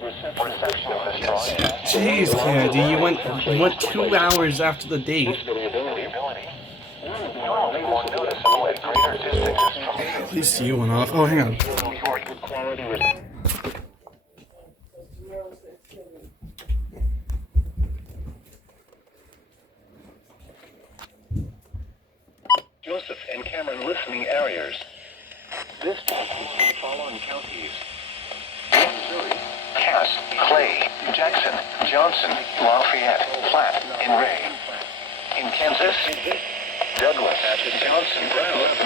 Reception of this broadcast. Jeez, Kennedy, you went 2 hours after the date. You will be more noticeable at greater distances from you. At least you went off. Oh, hang on. Joseph and Cameron listening areas. This is the following counties: Missouri, Cass, Clay, Jackson, Johnson, Lafayette, Platte, and Ray. In Kansas, Douglas, Johnson, Leavenworth,